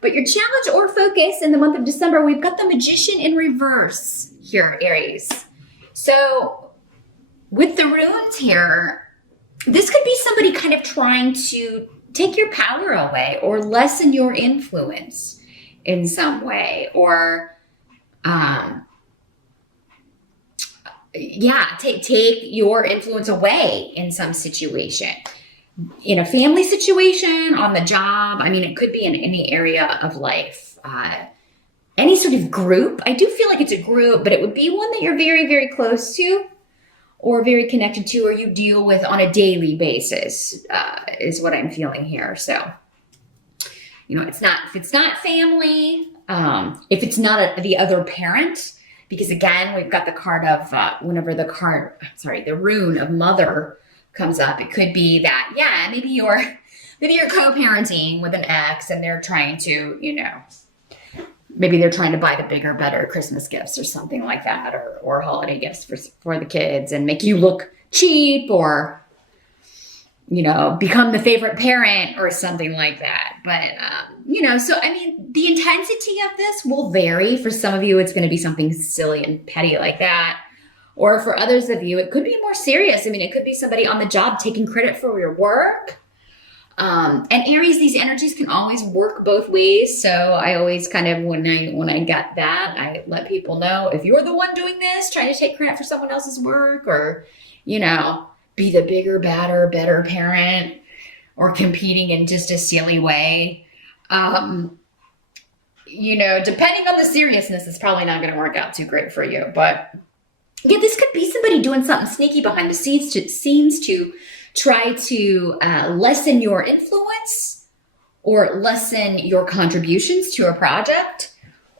But your challenge or focus in the month of December, we've got the Magician in reverse here, Aries. So with the runes here, this could be somebody kind of trying to take your power away or lessen your influence in some way, or take your influence away in some situation, in a family situation, on the job. I mean, it could be in any area of life, any sort of group. I do feel like it's a group, but it would be one that you're very, very close to, or very connected to, or you deal with on a daily basis, is what I'm feeling here. So, if it's not family, if it's not the other parent, because again, we've got the card of, the rune of mother comes up. It could be that, maybe you're co-parenting with an ex and they're trying to, maybe they're trying to buy the bigger, better Christmas gifts or something like that, or holiday gifts for the kids and make you look cheap, or, become the favorite parent or something like that. But, so, I mean, the intensity of this will vary. For some of you, it's going to be something silly and petty like that. Or for others of you, it could be more serious. I mean, it could be somebody on the job taking credit for your work. And Aries, these energies can always work both ways. So I always kind of, when I get that, I let people know, if you're the one doing this, trying to take credit for someone else's work, or, be the bigger, badder, better parent, or competing in just a silly way. Depending on the seriousness, it's probably not going to work out too great for you. But yeah, this could be somebody doing something sneaky behind the scenes to try to lessen your influence, or lessen your contributions to a project,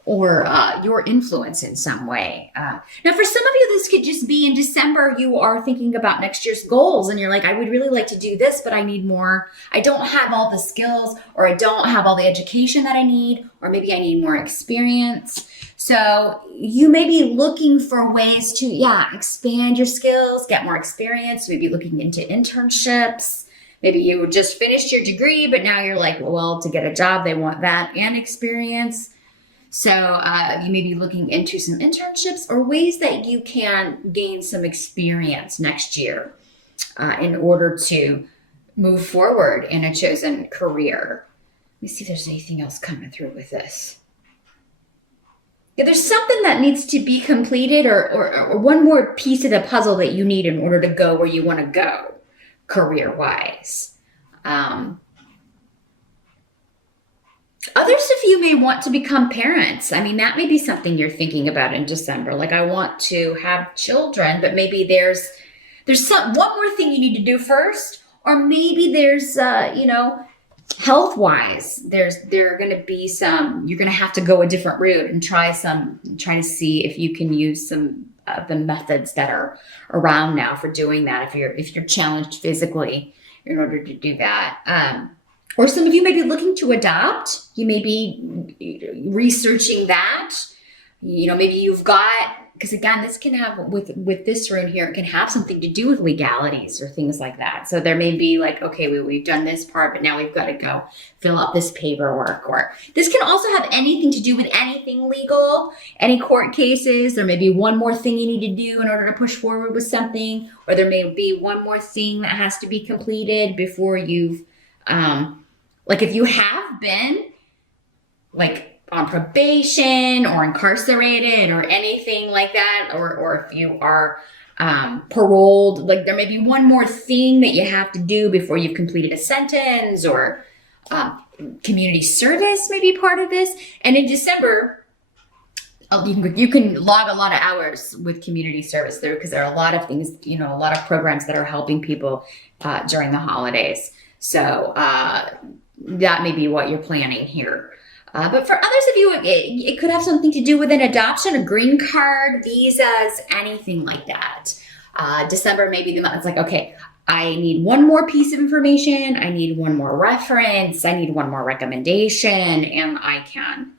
or your influence in some way. Now, for some of you, this could just be in December, you are thinking about next year's goals and you're like, I would really like to do this, but I need more. I don't have all the skills, or I don't have all the education that I need, or maybe I need more experience. So you may be looking for ways to, expand your skills, get more experience, maybe looking into internships. Maybe you just finished your degree, but now you're like, well, to get a job, they want that and experience. So you may be looking into some internships or ways that you can gain some experience next year in order to move forward in a chosen career. Let me see if there's anything else coming through with this. Yeah, there's something that needs to be completed, or one more piece of the puzzle that you need in order to go where you want to go career-wise. Others of you may want to become parents. I mean, that may be something you're thinking about in December. Like, I want to have children, but maybe there's one more thing you need to do first, or maybe there's, health-wise, there are going to be you're going to have to go a different route and try to see if you can use some of the methods that are around now for doing that. If you're challenged physically in order to do that. Or some of you may be looking to adopt. You may be researching that. Maybe you've got, because again, this can have, with this rune here, it can have something to do with legalities or things like that. So there may be like, okay, we've done this part, but now we've got to go fill out this paperwork. Or this can also have anything to do with anything legal, any court cases. There may be one more thing you need to do in order to push forward with something, or there may be one more thing that has to be completed before you've, like if you have been like on probation or incarcerated or anything like that, or if you are paroled, like there may be one more thing that you have to do before you've completed a sentence, or community service may be part of this. And in December, you can log a lot of hours with community service there, because there are a lot of things, a lot of programs that are helping people during the holidays. So that may be what you're planning here. But for others of you, it could have something to do with an adoption, a green card, visas, anything like that. December may be the month. It's like, okay, I need one more piece of information. I need one more reference. I need one more recommendation, and I can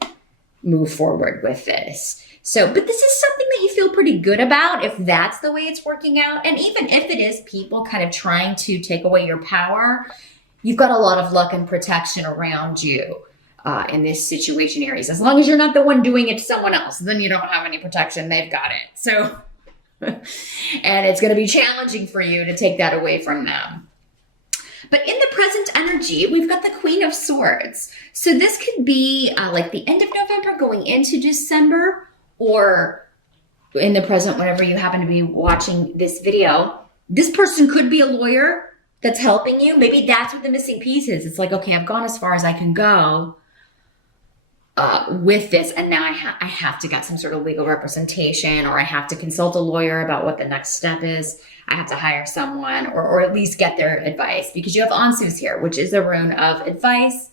move forward with this. So, but this is something that you feel pretty good about if that's the way it's working out. And even if it is people kind of trying to take away your power, you've got a lot of luck and protection around you. in this situation, Aries. As long as you're not the one doing it to someone else, then you don't have any protection. They've got it. So, and it's going to be challenging for you to take that away from them. But in the present energy, we've got the Queen of Swords. So this could be like the end of November going into December, or in the present, whenever you happen to be watching this video. This person could be a lawyer that's helping you. Maybe that's what the missing piece is. It's like, okay, I've gone as far as I can go with this, and now I have to get some sort of legal representation, or I have to consult a lawyer about what the next step is. I have to hire someone, or at least get their advice, because you have Ansus here, which is a rune of advice,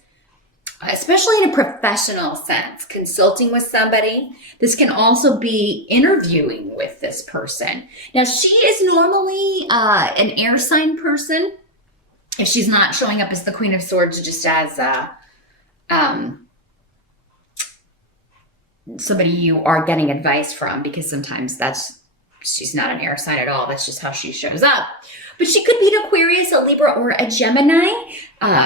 especially in a professional sense, consulting with somebody. This can also be interviewing with this person. Now, she is normally an air sign person. If she's not showing up as the Queen of Swords, just as somebody you are getting advice from, because sometimes she's not an air sign at all. That's just how she shows up. But she could be an Aquarius, a Libra, or a Gemini.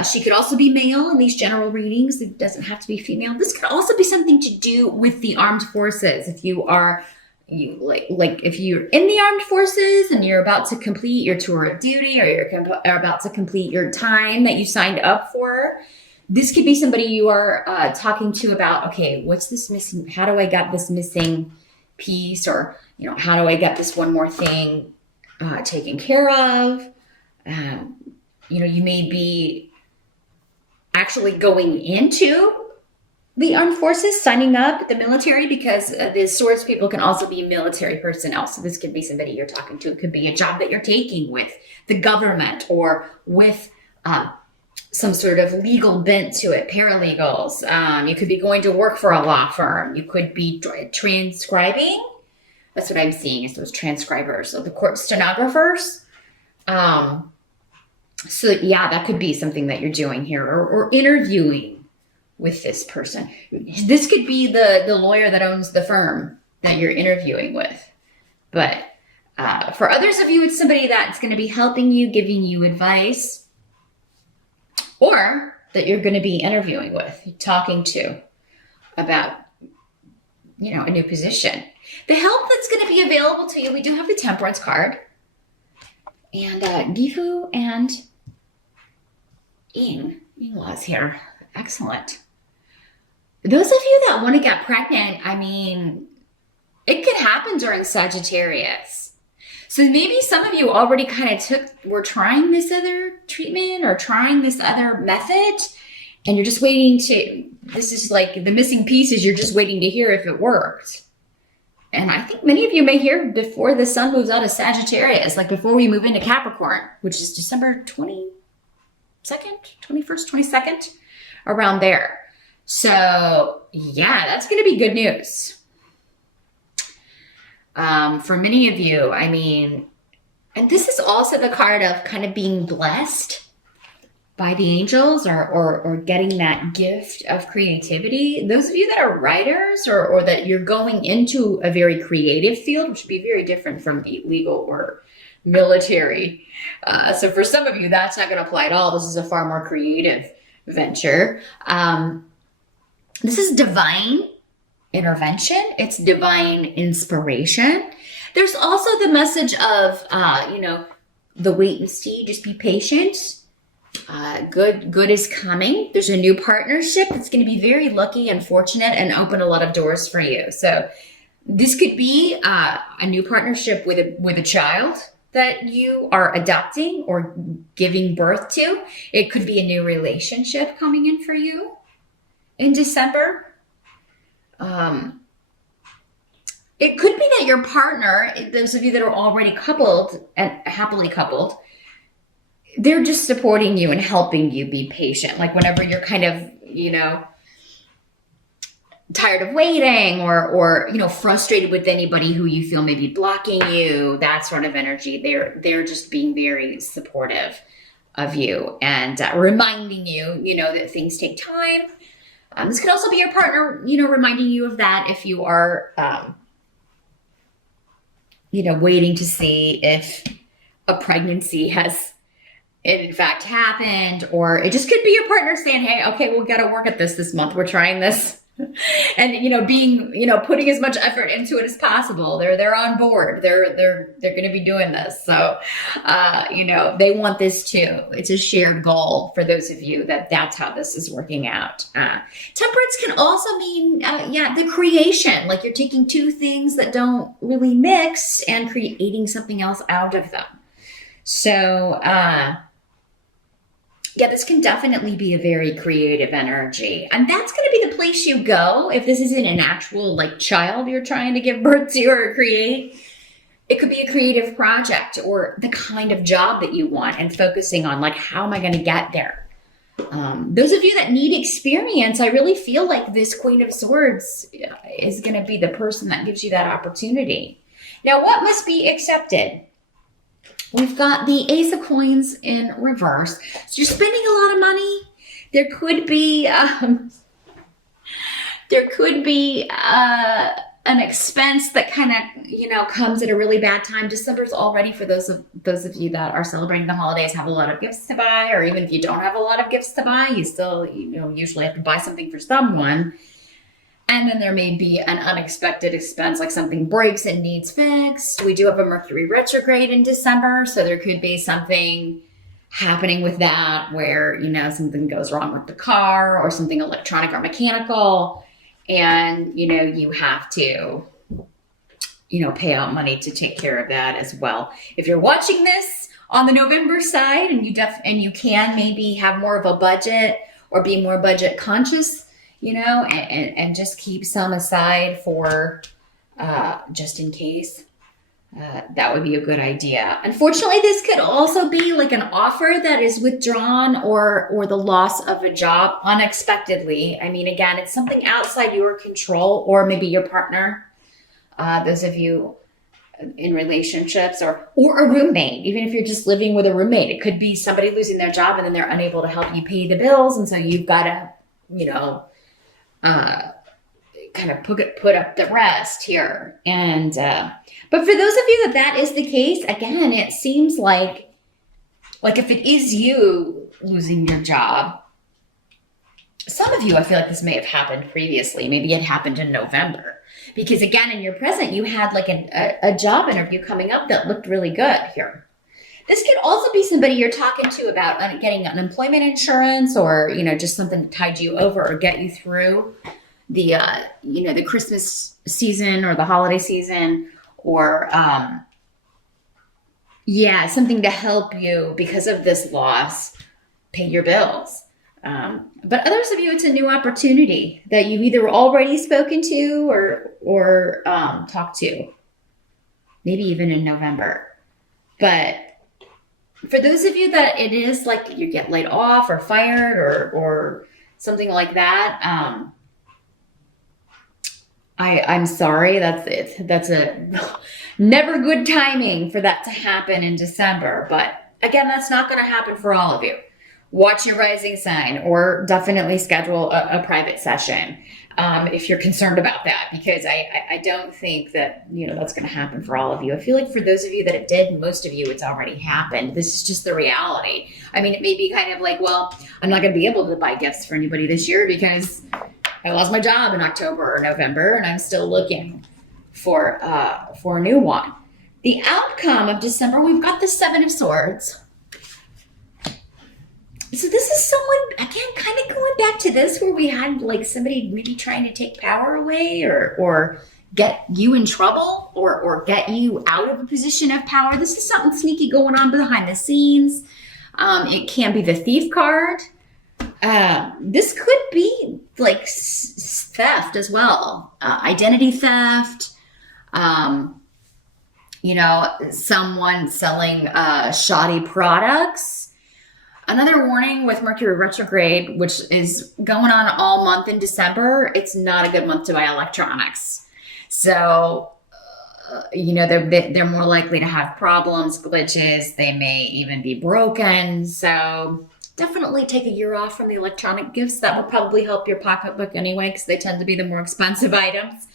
She could also be male in these general readings. It doesn't have to be female. This could also be something to do with the armed forces. If you are, if you're in the armed forces and you're about to complete your tour of duty, or you're about to complete your time that you signed up for, this could be somebody you are talking to about, okay, what's this missing? How do I get this missing piece? Or, how do I get this one more thing taken care of? You may be actually going into the armed forces, signing up at the military, because the swords people can also be military personnel. So this could be somebody you're talking to. It could be a job that you're taking with the government, or with some sort of legal bent to it, paralegals. You could be going to work for a law firm. You could be transcribing. That's what I'm seeing, is those transcribers, so the court stenographers. So yeah, that could be something that you're doing here, or interviewing with this person. This could be the lawyer that owns the firm that you're interviewing with. But for others of you, it's somebody that's going to be helping you, giving you advice, or that you're going to be interviewing with, talking to about, a new position. The help that's going to be available to you, we do have the Temperance card. And Gifu and Yingla's here. Excellent. Those of you that want to get pregnant, it could happen during Sagittarius. So maybe some of you already kind of were trying this other treatment, or trying this other method, and you're just waiting this is like the missing piece, is you're just waiting to hear if it worked. And I think many of you may hear before the sun moves out of Sagittarius, like before we move into Capricorn, which is December 22nd, 21st, 22nd, around there. So yeah, that's going to be good news. For many of you, and this is also the card of kind of being blessed by the angels, or getting that gift of creativity. Those of you that are writers, or that you're going into a very creative field, which would be very different from the legal or military. So for some of you, that's not going to apply at all. This is a far more creative venture. This is divine intervention. It's divine inspiration. There's also the message of, the wait and see, just be patient. Good is coming. There's a new partnership that's going to be very lucky and fortunate, and open a lot of doors for you. So this could be a new partnership with a child that you are adopting or giving birth to. It could be a new relationship coming in for you in December. It could be that your partner, those of you that are already coupled and happily coupled, they're just supporting you and helping you be patient. Like whenever you're kind of, tired of waiting, or frustrated with anybody who you feel may be blocking you, that sort of energy, they're just being very supportive of you, and reminding you, that things take time. This could also be your partner, reminding you of that if you are, waiting to see if a pregnancy has it in fact happened, or it just could be your partner saying, hey, okay, we'll got to work at this month. We're trying this. And, being, putting as much effort into it as possible. They're on board. They're going to be doing this. So, they want this too. It's a shared goal for those of you that's how this is working out. Temperance can also mean, the creation, like you're taking two things that don't really mix and creating something else out of them. So, this can definitely be a very creative energy. And that's going to be the place you go if this isn't an actual child you're trying to give birth to or create. It could be a creative project or the kind of job that you want and focusing on how am I going to get there? Those of you that need experience, I really feel like this Queen of Swords is going to be the person that gives you that opportunity. Now, what must be accepted? We've got the Ace of Coins in reverse. So you're spending a lot of money. There could be an expense that kind of comes at a really bad time. December's already, for those of you that are celebrating the holidays, have a lot of gifts to buy, or even if you don't have a lot of gifts to buy, you still usually have to buy something for someone. And then there may be an unexpected expense, like something breaks and needs fixed. We do have a Mercury retrograde in December, so there could be something happening with that where, something goes wrong with the car or something electronic or mechanical, and, you have to, pay out money to take care of that as well. If you're watching this on the November side and you can maybe have more of a budget or be more budget conscious, and just keep some aside for just in case. That would be a good idea. Unfortunately, this could also be like an offer that is withdrawn or the loss of a job unexpectedly. I mean, again, it's something outside your control, or maybe your partner. Those of you in relationships or a roommate, even if you're just living with a roommate, it could be somebody losing their job and then they're unable to help you pay the bills. And so you've got to, kind of put up the rest here. And, but for those of you that is the case, again, it seems like if it is you losing your job, some of you, I feel like this may have happened previously. Maybe it happened in November, because again, in your present, you had a job interview coming up that looked really good here. This could also be somebody you're talking to about getting unemployment insurance, or, just something to tide you over or get you through the, the Christmas season or the holiday season, or, something to help you because of this loss, pay your bills. But others of you, it's a new opportunity that you've either already spoken to or talked to, maybe even in November. But for those of you that it is like you get laid off or fired or something like that, I'm sorry. That's a never good timing for that to happen in December. But again, that's not going to happen for all of you. Watch your rising sign, or definitely schedule a private session if you're concerned about that, because I don't think that, that's going to happen for all of you. I feel like for those of you that it did, most of you, it's already happened. This is just the reality. I mean, it may be kind of like, well, I'm not going to be able to buy gifts for anybody this year because I lost my job in October or November, and I'm still looking for a new one. The outcome of December, we've got the Seven of Swords. So this is someone, again, kind of going back to this where we had somebody maybe trying to take power away or get you in trouble or get you out of a position of power. This is something sneaky going on behind the scenes. It can be the Thief card. This could be theft as well. Identity theft. Someone selling shoddy products. Another warning with Mercury retrograde, which is going on all month in December, it's not a good month to buy electronics. So, they're more likely to have problems, glitches. They may even be broken. So definitely take a year off from the electronic gifts. That will probably help your pocketbook anyway, because they tend to be the more expensive items.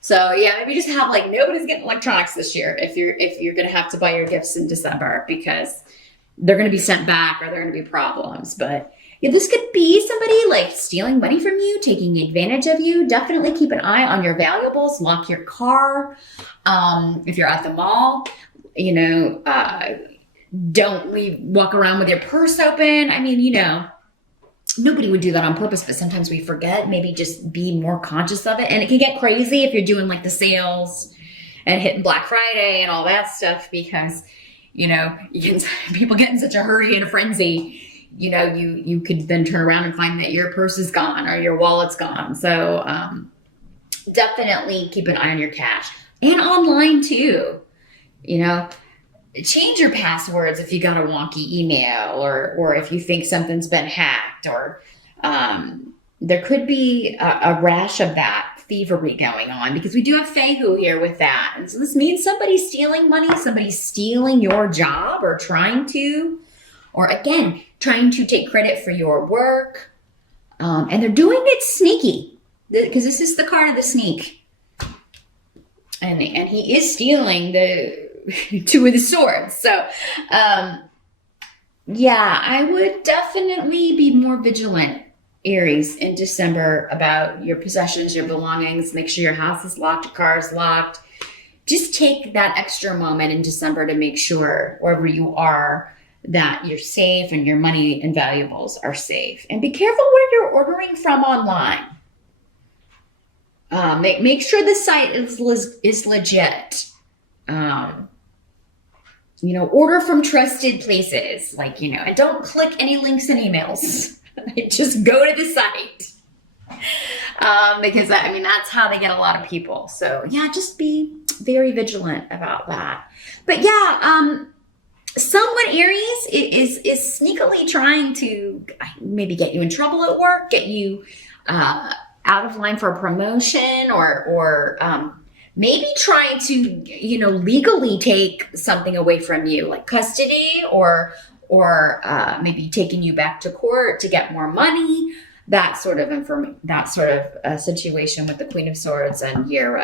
So maybe just have nobody's getting electronics this year if you're going to have to buy your gifts in December, because they're going to be sent back or they're going to be problems. But yeah, this could be somebody like stealing money from you, taking advantage of you. Definitely keep an eye on your valuables. Lock your car. If you're at the mall, don't walk around with your purse open. I mean, nobody would do that on purpose, but sometimes we forget. Maybe just be more conscious of it. And it can get crazy if you're doing like the sales and hitting Black Friday and all that stuff, because, people get in such a hurry and a frenzy. You could then turn around and find that your purse is gone or your wallet's gone. So definitely keep an eye on your cash, and online too. Change your passwords if you got a wonky email, or if you think something's been hacked, or there could be a rash of that thievery going on, because we do have Fehu here with that. And so this means somebody's stealing money, somebody's stealing your job, or trying to take credit for your work. And they're doing it sneaky, because this is the card of the sneak. And he is stealing the Two of the Swords. So, I would definitely be more vigilant, Aries, in December about your possessions, your belongings. Make sure your house is locked, your car is locked. Just take that extra moment in December to make sure wherever you are that you're safe and your money and valuables are safe. And be careful where you're ordering from online. Make sure the site is legit. Order from trusted places, and don't click any links and emails. Just go to the site. Because that's how they get a lot of people. So just be very vigilant about that. But someone, Aries, is sneakily trying to maybe get you in trouble at work, get you out of line for a promotion, or maybe trying to, legally take something away from you, like custody, or maybe taking you back to court to get more money. That sort of situation with the Queen of Swords and your